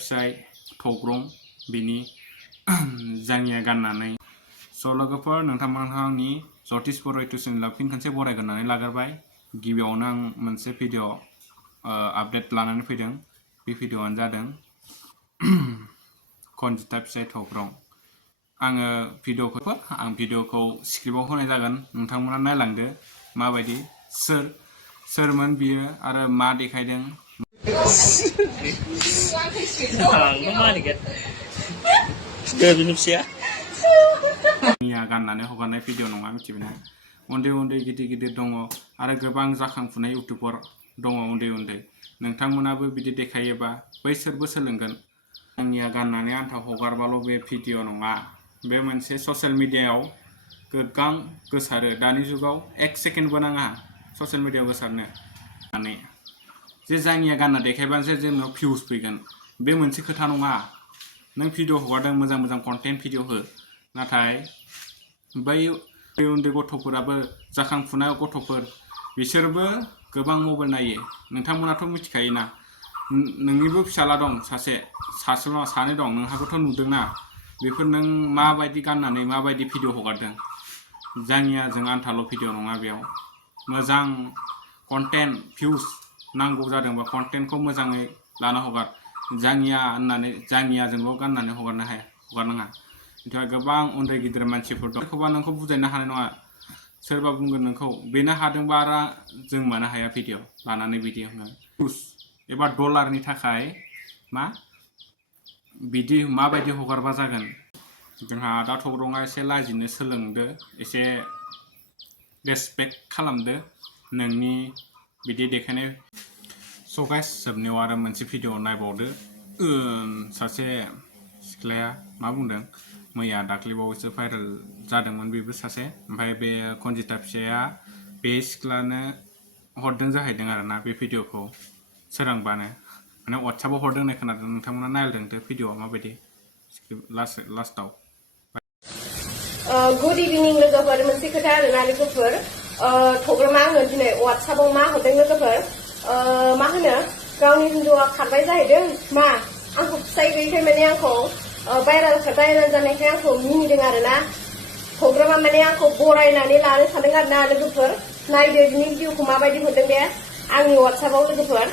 फिसाय थग्रं बिनि जाङिया गाननानै स' लोगोफोर नोंथांमोनहा आंनि जतिस बर' इउटुब चेनेलाव फिन खनसे बरायग्रोनानै लाग्रोबाय। गिबियावनो आं मोनसे भिडिअ आपडेट लानानै फैदों। बे भिडिअआनो जादों खनजिथा फिसाय थग्रं। आङो भिडिअखौ स्क्रिप्टआव होनाय जागोन, नोंथांमोना नायलांदो माबायदि सोरमोन बियो आरो मा देखायदों। गाननानै हगारनाय भिडिअ नङा, मिथिबायना? उन्दै उन्दै गिदिर गिदिर दङ आरो गोबां जाखांफुनाय इउटुबार दङ उन्दै उन्दै। नोंथांमोनाबो बिदि देखायोबा बैसोरबो सोलोंगोन। आंनिया गाननानै आन्था हगारबाल' बे भिडिअ नङा, बे मोनसे ससियेल मिडियायाव गोबां गोसारो। दानि जुगाव 1 सेकेन्डबो नाङा ससियेल मिडियायाव गोसारनो। जे जाङिया गानना देखायबासो जोंनाव भिउस फैगोन बे मोनसे खोथा नङा। नों भिडिअ हगारदों, मोजां मोजां कन्टेन्ट भिडिअ हो, नाथाय बै उन्दै गथ'फोराबो जाखांफुनाय गथ'फोर बिसोरबो गोबां मबाइल नायो। नोंथांमोनाथ' मिथिखायोना, नोंनिबो फिसाला दं सासेल' नङा सानै दं, नोंहाबोथ' नुदोंना बेफोर नों माबायदि गाननानै माबायदि भिडिअ हगारदों। जाङियाजों आन्थाल' भिडिअ नङा, बेयाव मोजां कन्टेन्ट भिउस नांगौ जादोंबा कन्टेन्टखौ मोजाङै लाना हगार। जाङिया होननानै जाङियाजोंल' गाननानै हगारनाङा। ओमफ्राय गोबां उन्दै गिदिर मानसिफोर दं, सोरखौबा नोंखौ बुजायनो हानाय नङा। सोरबा बुंगोन नोंखौ बेनो हादोंबा आरो जों मानो हाया भिडिअ लानानै बिदि होनो। भिउस एबा डलारनि थाखाय बिदि माबायदि हगारबा जागोन। जोंहा आदा थग्रङा एसे लाजिनो सोलोंदो, एसे रेसपेक्ट खालामदो नोंनि बिदि देखायनाय। स' गाइस, जोबनायाव आरो मोनसे भिडिअ नायबावदो। सासे सिख्लाया मा बुंदों, मैया दाख्लैबावैसो भाइरेल जादोंमोन बेबो सासे। ओमफ्राय बे खनजिथा फिसाया बे सिख्लानो हरदों जाहैदों आरोना बे भिडिअखौ सोरांबानो, माने वाट्सएपआव हरदों होननाय खोनादों। नोंथांमोना नायलांदो भिडिअआ माबायदि लास्टआव। गुड इभिनिं लोगोफोर, मोनसे खोथा आरोना लोगोफोर, थग्रमा आङो दिनै वाट्सएपआव मा हरदों लोगोफोर, मा होनो गावनि हिन्जावआ खारबाय जाहैदों, आंखौ फिसाय गैयैखाय माने आंखौ भाइरेल जानायखाय आंखौ मिनिदों आरोना। थग्रमा माने आंखौ बरायनानै लानो सानदों आरोना लोगोफोर। नायदो बिनि भिडिअखौ माबायदि हरदों बे आंनि वाट्सएपआव लोगोफोर।